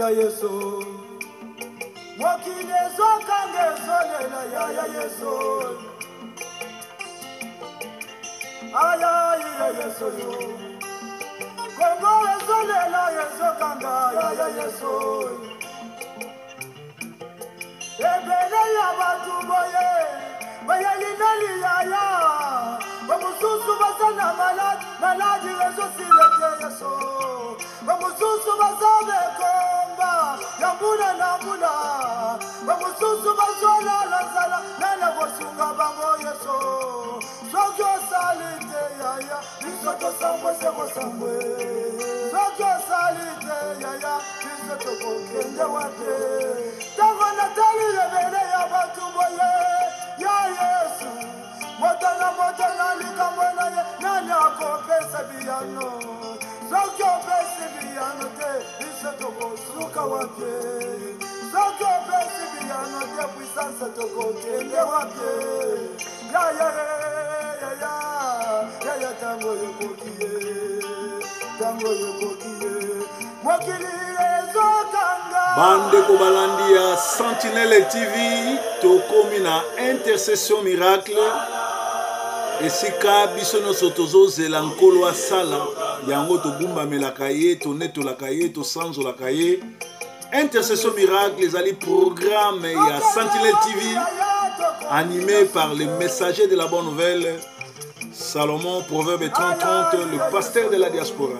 ya Yesu. Mokili ezokange ezolela ya Yesu. Ayayi ya Yesu yo. Kongo ezolela ezokanga ya Yesu. Ebele ya batu boye, boye linali ya. Bamususu basana maladi rezo silete Yesu. Bamususu basabe komba, yambuna nambuna. Bamususu basola lazala, nana bosunga bango Yesu. Sokyo salite ya, bisoto sambwe seko sambwe. Sokyo salite ya, bisoto kokende wate. Tango natali lebele ya batu boye, ya Yesu. Motana likamwena ye, nani akopesa biyano. Sokyo pesi biyano te, bisoto kosuka wate. Sokyo pesi biyano te, puissance toko kende wate. Ya tango yokokie, mokili ezokanga. Bande Kobalandia Sentinelle TV, tokomi na intercession miracle. Esika biso no sotozo zela nkolo asala, yango tobumba melakaye, tonetolakaye, tosanzolakaye. Intercession miracle, ezali programme ya Sentinelle TV, animé par les messagers de la bonne nouvelle. Salomon, Proverbe 30-30, le pasteur de la diaspora.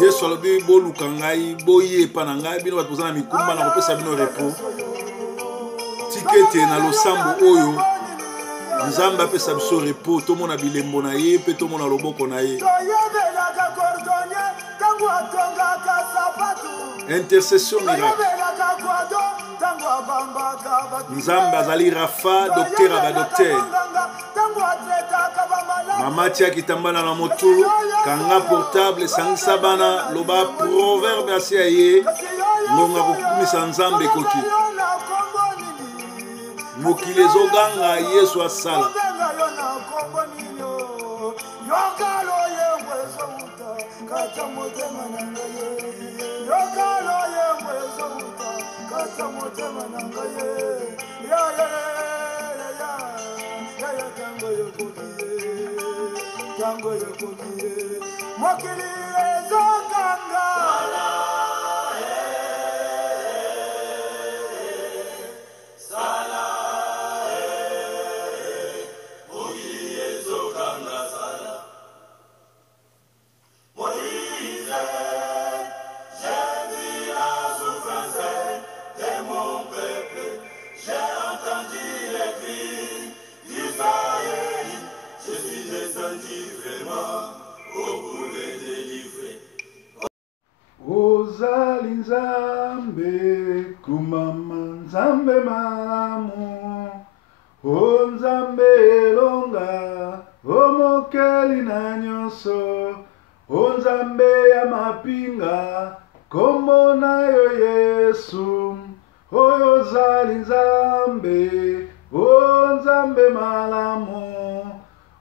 Yesu alobi boluka ngai boye pana ngai bino bato bazana mikumba na kopesa bino repos. Tikete na losambo oyo Nzambe apesa biso repos, tomona bilembo na ye pe tomona loboko na ye. Intercession miracle. Nzambe azali Rafa, docteur aba docteur. Mama tia kitambana na moto, kanga portable sangisa bana loba proverbe asia ye, ngonga kukumisa Nzambe koki. Mokili ezoganga Yesu asala. Mokili ezokanga. Ozali Nzambe kumama Nzambe malamu, o Nzambe elonga omokeli na nyonso, o Nzambe ya mapinga kombo na yo Yesu. Oyo ozali Nzambe, o Nzambe malamu,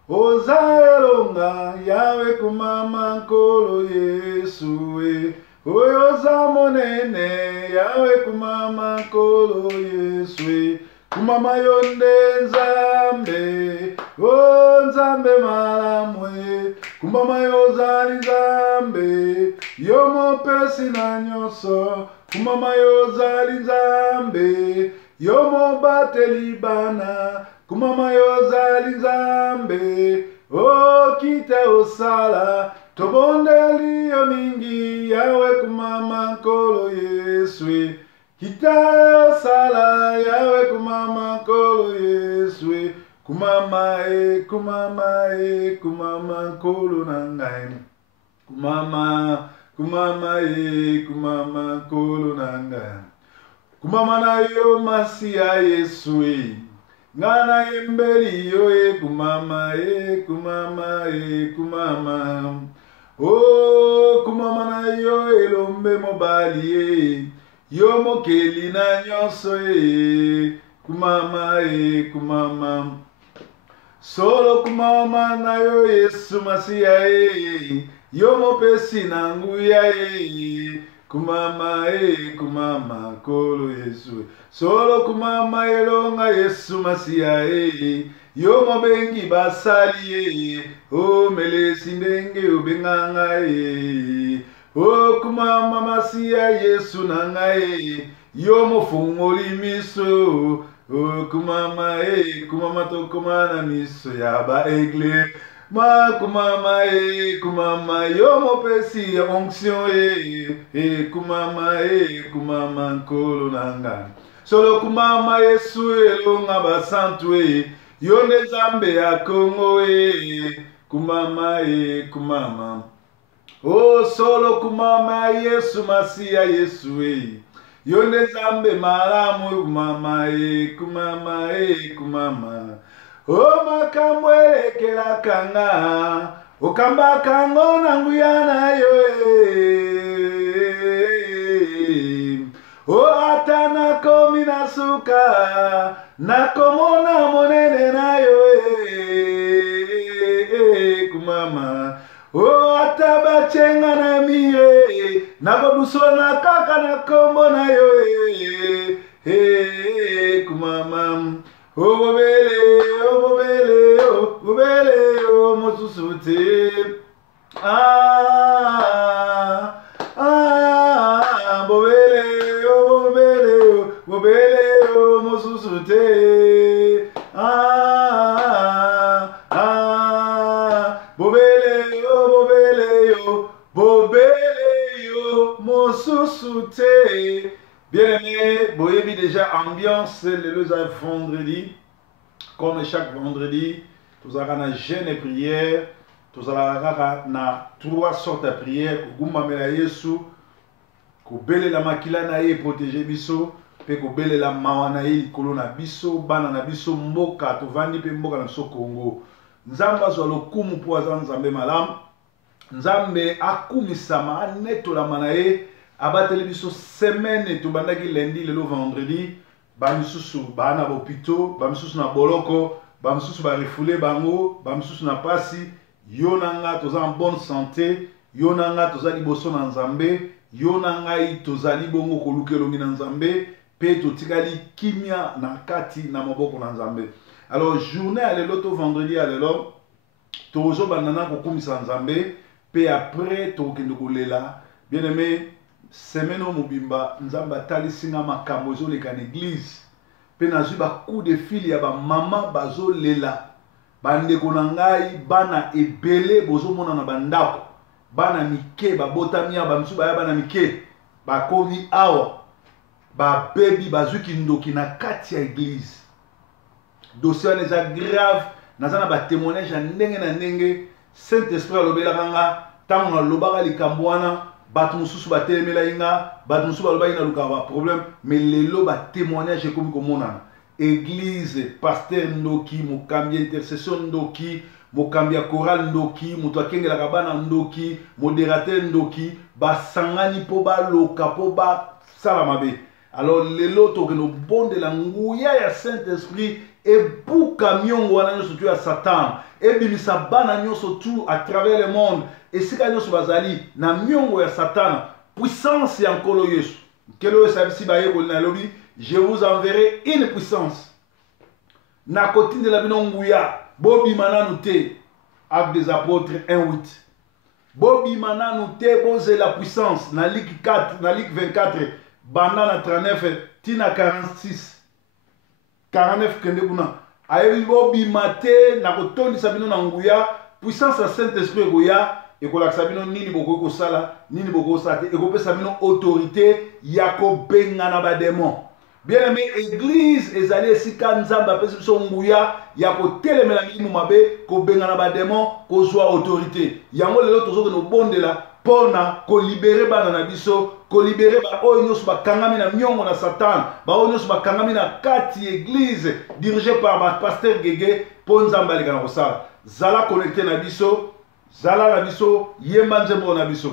oza elonga yawe kumama nkolo Yesu. Oyo za monene yawe kumama nkolo Yesu. Kumama yonde Nzambe, o Nzambe malamu. Kumama yozali Nzambe, yo mopesi na nyonso. Kumama yozali Nzambe, yo mobateli bana. Kumama yozali Nzambe, o kite osala. Tobondeli yo mingi yawe kumama nkolo Yesu. Kita osala yawe kumama nkolo Yesu. Kumama kumama nkolo nangai. Kumama nkolo nangai. Kumama na yo Masia Yesu. Ngana imbeli yo kumama kumama. Oh kumama na yo elombe mobali yo mokeli na nyonso kumama kumama. Solo kumama na yo Yesu Masia yo mopesi na nguya kumama kumama kolo Yesu solo kumama elonga Yesu Masia yo mobengi basali o melesi ndenge obenganga o kumama Masia Yesu nangae yo mofungoli miso o kumama kumama to kumana miso ya ba egle ma kumama kumama yo mopesi onction kumama kumama nkolo nanga solo kumama Yesu elonga basantu yo nzambe ya Kongo kumama kumama oh solo kumama Yesu Masia Yesu yo nzambe malamu kumama kumama kumama o makambo elekela kanga okamba kango na nguya na yo o atana komi na suka na komona monene na yo kumama o atabachenga na mire na kodusona kaka na kombo na yo kumama o bobele o mosusute bobele o mosusute bobele o mosusute. Bien-aimés, boyebi déjà ambiance le vendredi. Comme chaque vendredi, nous avons un jeûne et prière. Nous avons trois sortes de prières. Gumamela Yesu, kubele la makila na ye protéger biso, pe kubele la mawana ye kolona biso, bana na biso mboka, tovandi pe mboka na biso Congo. Nzamba zo lokumu po azan nzambe malam. Nzambe akumisama anetola manaye. Abateli biso semaine to bandaki lundi lelo vendredi bamisusu bana bopito bamisusu na boloko bamisusu ba refoulé bango bamisusu na pasi yonanga toza en bonne santé yonanga toza liboso na nzambe yonanga tozali bongo kolukelongi na nzambe pe totikali kimia na kati na maboko na nzambe. Alors journée à lelo to vendredi à lelo tozo banana kokumisa nzambe pe après tokende kolela. Bien aimé, semaine au mobimba nzamba tali singa makambo zo leka na église pe nazwi ba coup de fil ya ba mama bazo lela bandeko na ngai bana ebele bozo mona na bandako bana mike ba botamia ba msu ba bana mike ba komi awa ba baby bazwi kindoki na kati ya église. Dossier les grave nazana ba témoignage ya ndenge na ndenge Saint-Esprit alobela kanga tango na lobaka likambo wana bato mususu batelemela inga bato mususu baloba ina luka ba problème mais lelo ba témoignage ekomi komona église pasteur ndoki mokambi intercession ndoki mokambi choral ndoki moto akengela bana ndoki modérateur ndoki basangani po baloka po ba sala mabe. Alors lelo tokeno bonde la nguya ya Saint-Esprit ebuka miongo wana nyonso tu ya Satan ebimisa bana nyonso tu à travers le monde esika nyonso bazali na miongo ya Satan puissance ya nkolo Yesu kelo sabisi baye ko na lobi je vous enverrai une puissance na kotinde la bino nguya bobi mananu te. Actes des apôtres 1:8 bobi mananu te boze la puissance na Luc 4 na Luc 24 banana 39 tina 46 49 kende kuna ayebi bobi mate na kotondisa bino na nguya puissance ya Saint-Esprit goya ekolakisa bino nini bokoki kosala nini bokoki kosala te ekopesa bino autorité ya kobengana bademon. Bien aimé, église ezali esika nzambe apesi biso nguya ya kotelemela milimo mabe kobengana bademon kozwa autorité yango lelo tozokende kobondela pona kolibere bana na biso kolibere ba oyo nyonso bakangami na miongo na Satan ba oyo nyonso bakangami na kati église dirigé par ba pasteur Gege po nzambe aleka na kosala. Zala connecté na biso zala na biso yemba nzembo na biso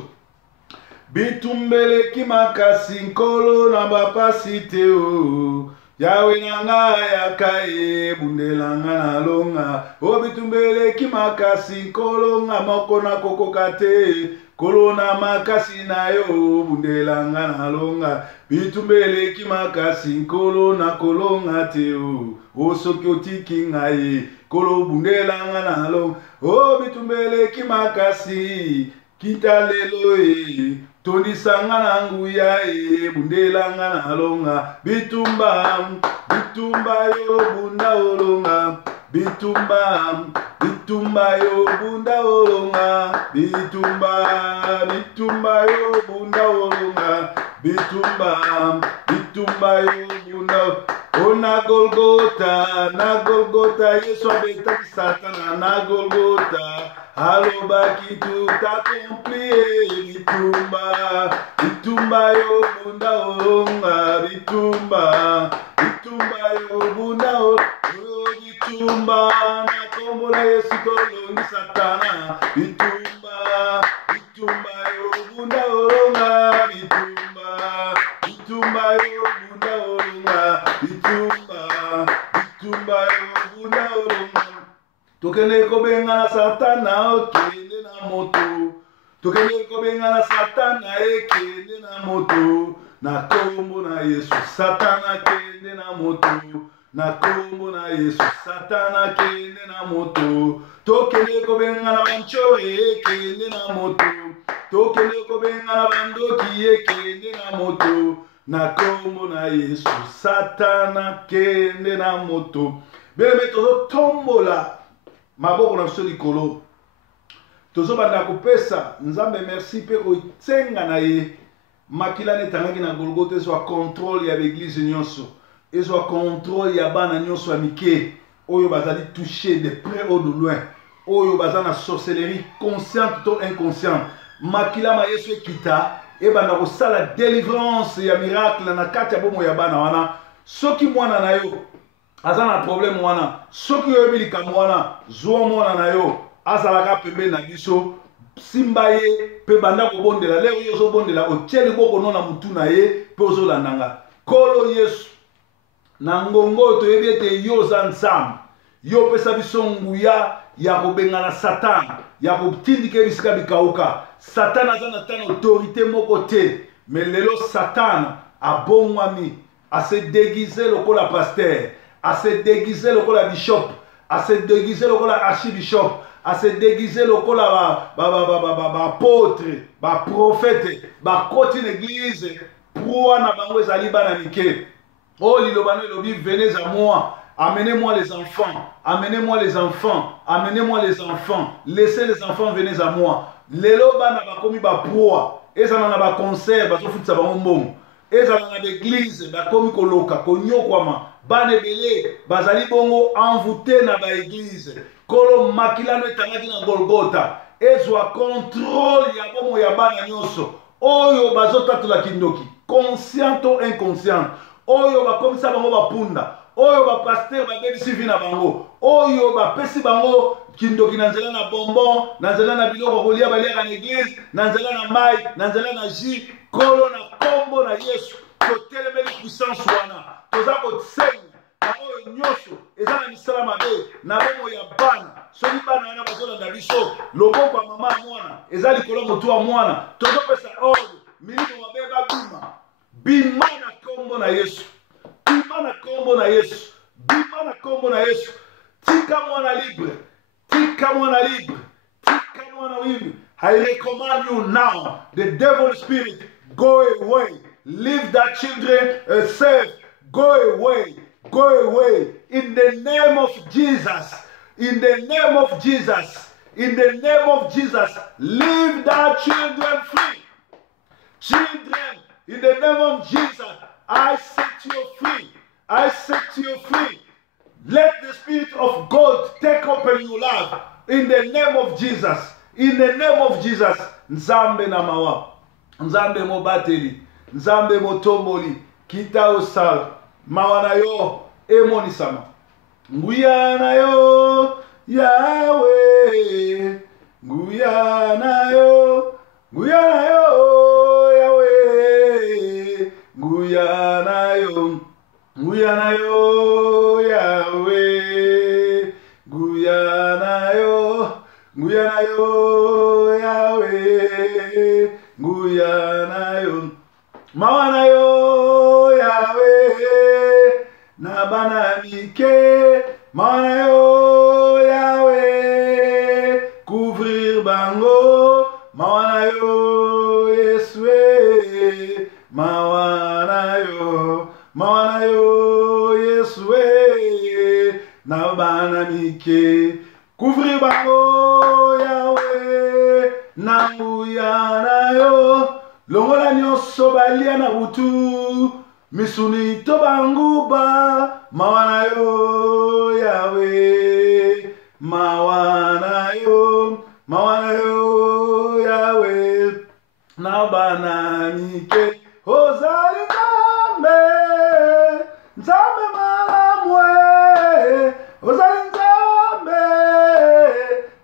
bitumbele kimakasi nkolo na bapasi te o Yawe nanga yakaye bundelanga na longa obitumbele kimakasi kolonga moko na kokokate kolona makasi na yo bundelanga na longa bitumbele kimakasi kolona kolonga teo osoki otiki ngai kolo bundelanga na longa obitumbele kimakasi kitalelo tonisanga na nguya bundelanga na longa bitumba yo bunda olonga bitumba yo bunda olonga bitumba yo bunda olonga bitumba yo bunda na Golgota Yesu abetaki Satana na Golgota alobaki tout accompli bitumba yo bunda olonga bitumba yo bunda olonga bitumba na kombo na Yesu kolongi Satana bitumba yo bunda olonga bitumba yo bunda olonga bitumba yo bunda olonga tokende kobenga na Satana okende na moto tokende kobenga na Satana ekende na moto na kombo na Yesu Satana kende na moto na kombo na Yesu Satana kende na moto tokende kobenga na banchore ekende na moto tokende kobenga na bandoki ekende na moto na kombo na Yesu Satana kende na moto bele tozo tombola maboko na biso likolo tozobanda kopesa Nzambe merci pe kotenga na ye makila netangaki na Golgota ezwa contrôle ya l'église nyonso ezwa contrôle ya bana nyonso ya mike oyo bazali touché de près ou de loin oyo baza na sorcellerie consciente to inconsciente makila ma Yesu ekita ebanda kosala délivrance ya miracle na kati ya bomo ya bana wana soki mwana na yo aza na problème wana soki oyebi likambo wana zwa mwana na yo azalaka pembeni na biso simba ye mpe banda kobondela lelo yo ozobondela otie liboko no na mutu na ye mpe ozolandanga kolo Yesu na ngongo toyebi ete yo oza Nzambe yo opesa biso nguya ya kobengana Satana ya kotindika bisika bikauka Satana aza na tana autorité moko te mais lelo Satana abongwami ase déguisé lokola pasteur ase déguisé lokola bishop ase déguisé lokola archibishop ase déguisé lokola apôtre prophète koti na église pour na bango ezali bana mike oh liloba no elobi venez à moi amenez-moi les enfants amenez-moi les enfants amenez-moi les enfants laissez les enfants venez à moi lelo bana bakomi baproa ezala na baconcert bazofutisa bango mbongo ezala na l'église bakomi koloka konyokwama bana ebele bazali bongo envoûté na baéglise kolo makilano etangaki na Golgota ezwa contrôle ya bomo ya bana nyonso oyo bazotatola kindoki conscient to inconscient oyo bakomisa bango bapunda oyo bapaster babebisi vi na bango oyo bapesi bango kindoki na nzela na bonbon na nzela na biloko kolia baliaka na église na nzela na mai na nzela na jus kolo na kombo na Yesu totelemeli puissance wana toza kosenga na oyo nyonso eza na misala mabe na bomo ya bana soki bana wana bazolanda biso loboko ya mama ya mwana eza likolo motu ya mwana tozopesa ordre milimo mabe babima bima na kombo na Yesu bima na kombo na Yesu bima na kombo na Yesu tika mwana libre tika mwana libre tika mwana libre I recommend you now the devil spirit go away leave that children safe go away in the name of Jesus in the name of Jesus in the name of Jesus leave that children free children in the name of Jesus I set you free I set you free let the Spirit of God take over your life in the name of Jesus in the name of Jesus Nzambe na mawa Nzambe mobateli Nzambe motomboli kita osala mawa na yo emonisama nguya na yo Yahweh nguya na yo Yahweh nguya na yo Guyana yo Yahweh, Guyana yo Yahweh, Guyana yo Mawana yo Yahweh, Nabana Mike, Mawana yo Yahweh, couvrir bango, Mawana yo Yeswe, Mawana yo Yeswe, Nabana Mike, couvrir bango Yahweh, Nanguyana yo, longola nyonso balia na butu, misuni to banguba, mawana yo Yahweh, mawana yo Yahweh, nabana mike, ozali nzambe malamwe, ozali nzambe,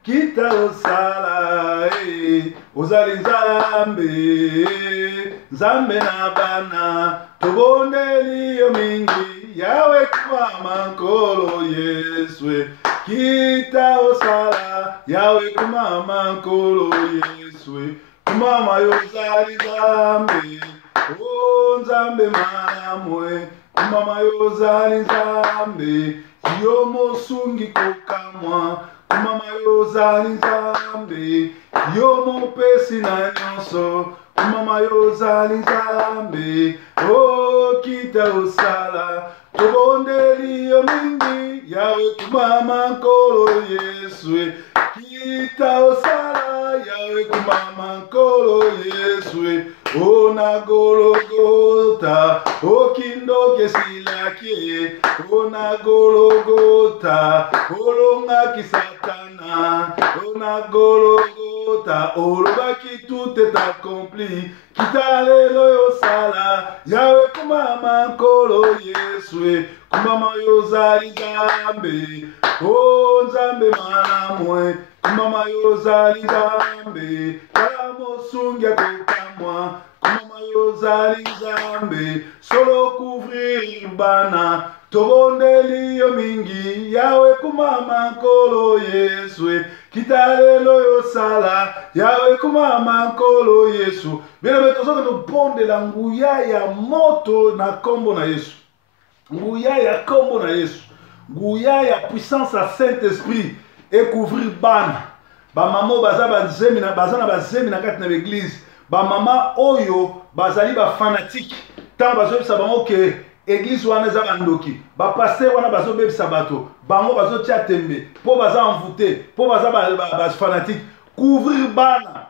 kita osala, ozali nzambe na bana, tobondeli yo mingi, yawe kwa mankolo Yeswe, kita osala, yawe kuma mankolo Yeswe, kumama yo ozali nzambe, o nzambe malamwe, kumama yo ozali nzambe, yo mosungi kokamwa, kumama yo ozali nzambe, yo mopesi na nyonso, kumama yo ozali nzambe, o kita osala, tobondeli yo mingi, yawe kumama nkolo Yeswe, kita osala, yawe kumama nkolo Yeswe, o na Golgota, o kindo kesilaki, o na Golgota, o longa ki Satana, o na Golgota, o lobaki tout est accompli, kita lelo yo sala, yawe kumama nkolo Yeswe, kumama yo zali nzambe, o nzambe malamwe, kumama yo zali nzambe, kala mosungi akokamwa, kumama yo zali nzambe, solo couvrir bana, tobondeli yo mingi, yawe kumama nkolo Yeswe, kitalelo yo sala, yawe kumama nkolo Yesu. Bien tozoka no bondela nguya ya moto na kombo na Yesu, nguya ya kombo na Yesu, nguya ya puissance à Saint-Esprit, et couvrir bana, ba mamo baza bazemi na bazana bazemi na kati na l'église, ba mama oyo bazali ba fanatique, tant bazo bisa bango ke église wana za bandoki, ba pasteur wana bazo bebisa bato, bango bazo tia tembe, po baza envoûté, po baza ba fanatique, couvrir bana,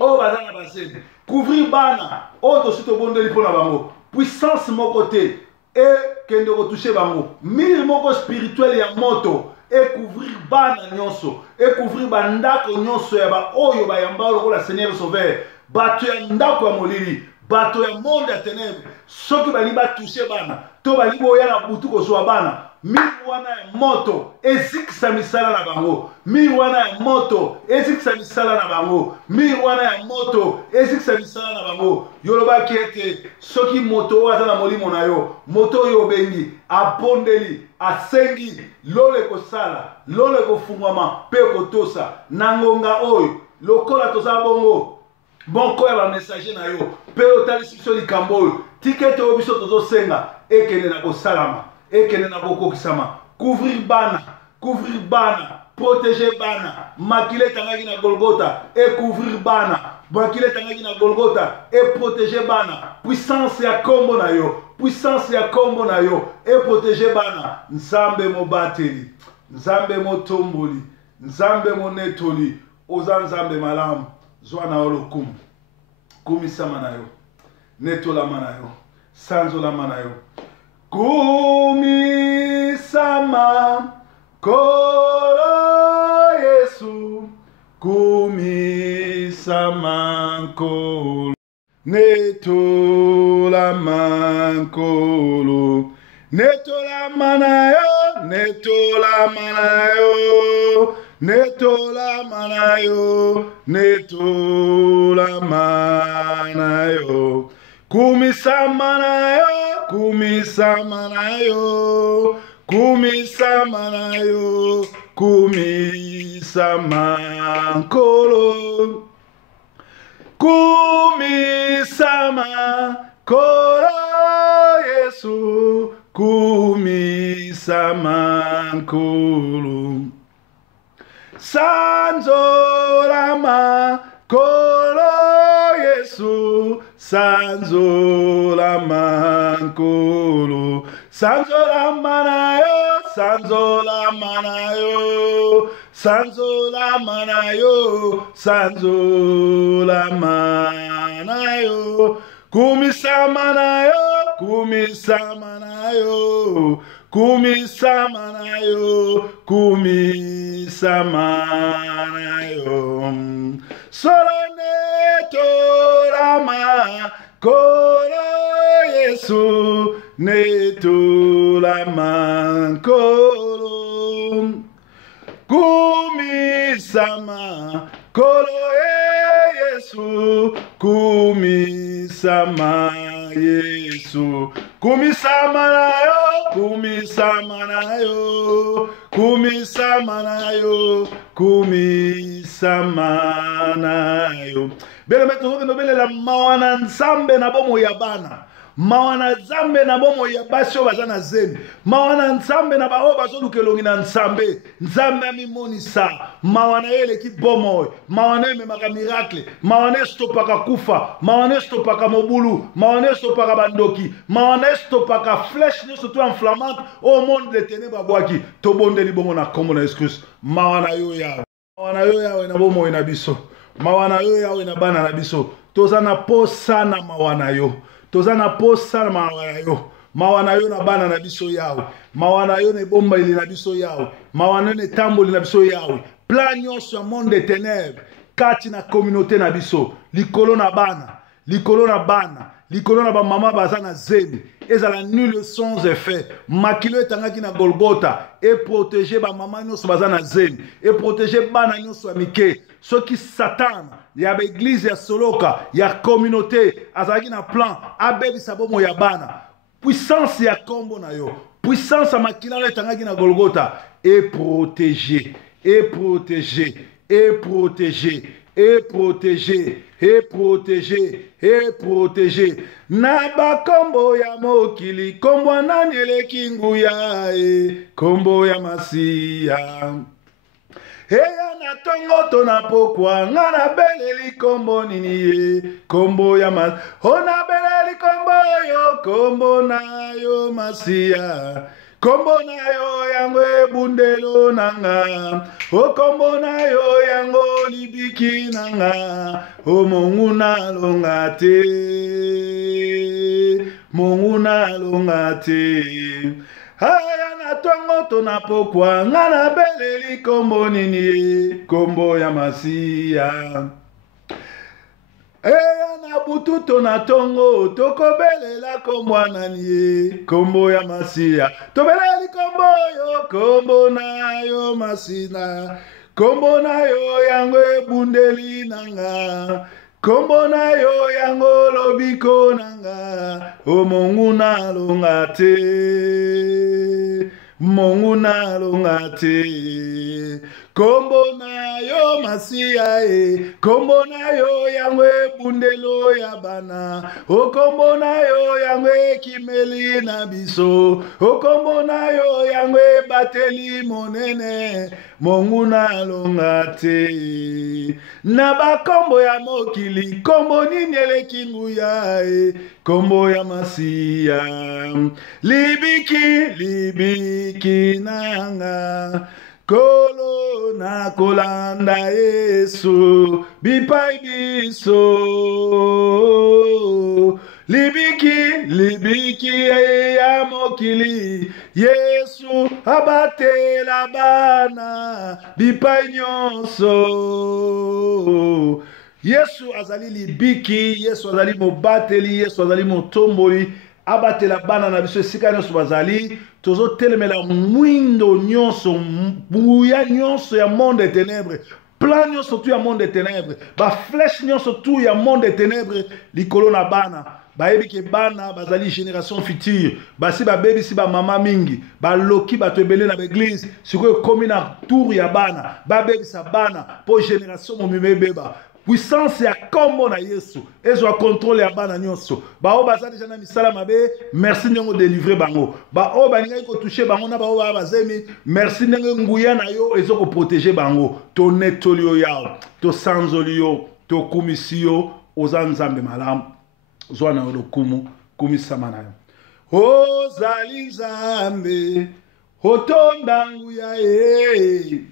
oh bazana bazemi, couvrir bana, oh to sito bondeli pona bango, puissance mon côté, et kende ko toucher bango, mille moko spirituel ya moto, et couvrir bana nyonso, et couvrir bandako nyonso ya ba oyo ba yamba lokola Seigneur Sauveur, bato ya ndako ya molili, bato ya monde ya ténèbres, soki bali ba toucher bana, to bali boya na butu ko so bana, mirwana ya moto, ezikisa misala na bango, mirwana ya moto, ezikisa misala na bango, mirwana ya moto, ezikisa misala na bango, yoloba kiete, soki moto waza na molimo na yo, moto yo bengi, abondeli, asengi, lole kosala, lole kofungwama, pe kotosa, nangonga oyo, lokola toza bongo, bonko ya ba messager na yo, pe otalisi biso likambo oyo, tikete oyo biso tozosenga, ekende na kosalama, ekende na kokokisama, couvrir bana, protéger bana, makile tangaki na Golgota, et couvrir bana, makile tangaki na Golgota, et protéger bana, puissance ya kombo na yo, puissance ya kombo na yo, et protéger bana, nzambe mo bateli, nzambe mo tomboli, nzambe mo netoli, oza nzambe malamu, zwana olokumu, kumisama na yo, netolama na yo, sanzolama na yo, kumisama kolo Yesu, kumisama kolo, netolama kolo, netolama na yo, netolama na yo, netolama na yo, netolama na yo, kumisama na yo, kumisama na yo, kumisama na yo, kumisama nkolo, kumisama nkolo Yesu, kumisama nkolo. Sanzolama kolo Yesu, sanzolama nkolo, sanzolama na yo, sanzolama na yo, sanzolama na yo, sanzolama na yo, kumisama na yo, kumisama na yo, kumisama na yo, kumisama na yo. Solane torama kolo Yesu, netolama kolo, kumisama kolo Yesu, kumisama Yesu, kumisama na yo, kumisama na yo, kumisama na yo, kumisama na yo. Bele meto no bele la mawana nzambe na bomo ya bana. Mawana nzambe na bomo ya basho bazana zemi. Mawana nzambe na bao bazo lukelongi na nzambe. Nzambe mimonisa. Mawana ele ki bomo. Mawana me maka miracle. Mawana stopaka kufa. Mawana stopaka mobulu. Mawana stopaka bandoki. Mawana stopaka flèche ne surtout enflammante au monde de ténèbres boaki. To bonde li bomo na komo na excuse. Mawana yo ya. Mawana yo ya na bomo na biso. Mawana yo ya na bana na biso. Tozana posa na mawana yo. Tozana posa na mawana yo. Mawana yo na bana na biso yawe. Mawana yo ne bomba ili na biso yawe. Mawana yo ne tambo ili na biso yawe. Plan nyonso ya monde de ténèbres. Kati na communauté na biso. Likolo na bana. Likolo na bana. Likolo na ba mama baza na zemi. Ezala nul sans effet. Makilo etangaki na Golgotha. Et protéger ba mama nyonso baza na zemi. Et protéger bana nyonso ya mike. Soki Satan ya ba église ya soloka ya communauté azalaki na plan abebisa bomo ya bana. Puissance ya kombo na yo. Puissance ya makilalo etangaki na Golgotha. Et protéger. Et protéger. Et protéger. Et protéger, et protéger, et protéger. Naba kombo ya mokili, kombo nanyele kinguya, kombo ya masia. Eya na tongo tona pokwa, ngana beleli kombo nini ye, kombo ya masia. Ona beleli kombo yo, kombo na yo masia. Kombo na yo yango ebundelo nanga, o kombo na yo yango libiki nanga, o Mungu nalonga te, Mungu nalonga te. Aya na tongo tona pokwa, ngana beleli kombo nini, kombo ya masia. Eya na butu tona tongo, tokobelela kombo nani, kombo ya masia. Tobeleli kombo yo, kombo na yo masina. Kombo na yo yango ebundeli nanga. Kombo na yo yango lobiko nanga. O Mungu nalonga te, Mungu nalonga te. Kombo na yo masia kombo na yo yango ebundelo ya bana, o kombo na yo yango ekimeli na biso, o kombo na yo yango ebateli monene, Mungu nalonga te. Na bakombo ya mokili, kombo nini eleki nguya kombo ya masia. Libiki, libiki nanga, kolo na kolanda Yesu, bipai biso. Libiki, libiki ya mokili, Yesu abatela bana, bipai nyonso. Yesu azali libiki, Yesu azali mobateli, Yesu azali motomboli, abatela bana na biso esika nyonso bazali. Tozo telemela mwindo nyonso, buya nyonso ya monde des ténèbres, plan nyonso tu ya monde des ténèbres, ba flèche nyonso tu ya monde des ténèbres, likolo na bana, bayebi ke bana bazali génération future basi babebi si ba mama mingi baloki bato ebele na l'église sikoyo komi na tour ya bana babebisa bana po génération momime ebeba puissance ya kombo na Yesu ezwa contrôle ya bana nyonso bao baza déjà na misala mabe merci ndenge délivrer bango bao baningai ko toucher bango na bao bazemi merci ndenge nguya na yo ezoko protéger bango to netolio yao to sanzolio to kumisio ozanzambe malamu zwana olokumu kumisama nayo ozali nzambe otonda nguya ye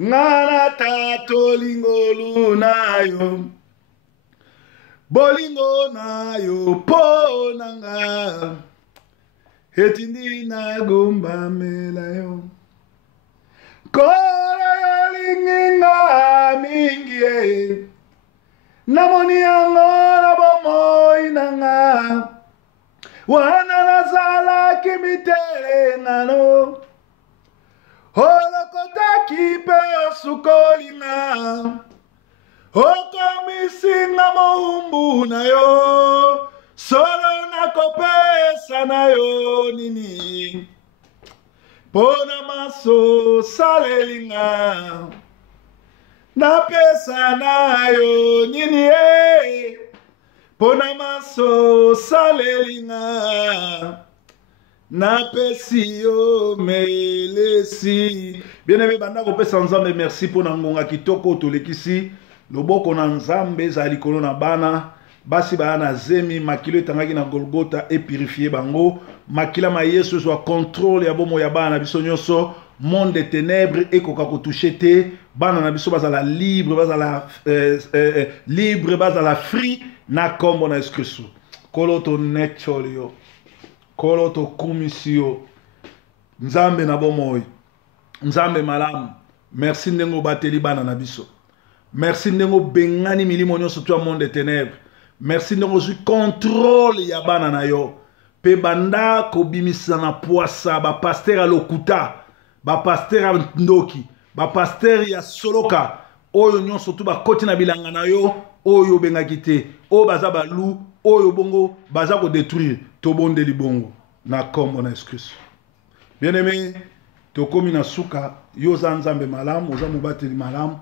ngana tato lingolu nayo bolingo nayo ponanga etindi na gumba melayo kora yolinginga mingi namoni yango na bomoi nanga wana nazala kimitere nano holokotaki pe osukolinga okomisinga moumbu na yo solo nakopesa na yo nini pona maso salelinga napesa na yo nini pona maso salelinga napesi yo melesi bien-aimé banda kopesa nzambe merci pona ngonga kitoko tolekisi loboko na nzambe za likolo na bana basi baya na zemi makilo etangaki na Golgotha et purifier bango makila ma Yesu zwa contrôle ya bomo ya bana biso nyonso monde des ténèbres ekoka ko toucher te bana na biso bazala libre bazala free na kombo na Yesu Kristo kolo to netolio kolo to kumisio nzambe na bomoi nzambe malamu merci ndengo bateli bana na biso merci ndengo bengani milimo nyonso to monde des ténèbres merci ndengo zu contrôle ya bana na yo pe banda ko bimisa na poasa ba pasteur a lokuta ba pasteur a ndoki ba pasteur ya soloka oyo nyonso to ba koti na bilanga na yo oyo bengaki te o baza balu oyo bongo baza ko détruire to bonde libongo na kombo na Yesu. Bien-aimé, to komi na suka yo za nzambe malamu oza mobateli malamu.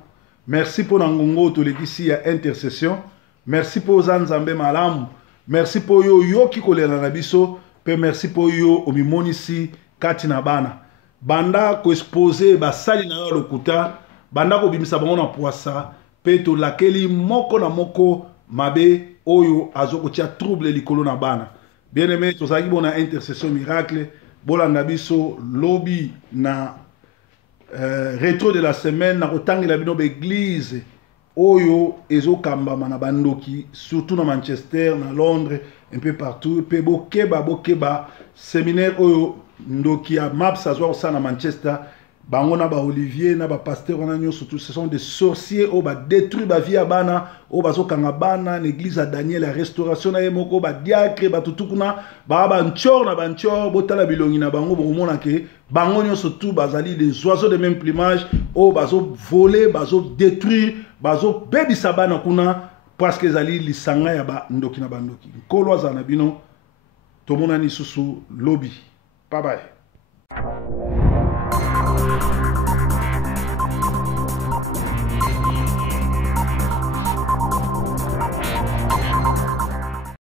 Merci pour ngongo to lekisi ya intercession. Merci pour za nzambe malamu. Merci pour yo yoki kolela na biso pe merci pour yo omimonisi kati na bana. Banda ko exposer basali na yo lokuta, banda ko bimisa bango na poasa pe to lakeli moko na moko mabe oyo azoko tia trouble likolo na bana. Bien-aimé, tozaki bona intercession miracle, bolanda biso lobby na rétro de la semaine na kotangela bino ba église oyo ezokambama na bandoki surtout na Manchester, na Londres, un peu partout pe bokeba séminaire oyo ndoki ya maps azwa ça na Manchester bango na ba Olivier na ba pasteur na nyo surtout ce sont des sorciers au ba détruire ba vie ya bana o bazokanga bana l'église à Daniel la restauration na yemoko ba diacre ba tutukuna ba nchor na banchor botala bilongi na bango bomona ke bango nyo surtout bazali les oiseaux de même plumage o bazo voler bazo détruire bazo bebisa bana kuna parce que zali lisanga ya ba ndoki na bandoki nkolo azana bino tomona ni susu lobby bye bye.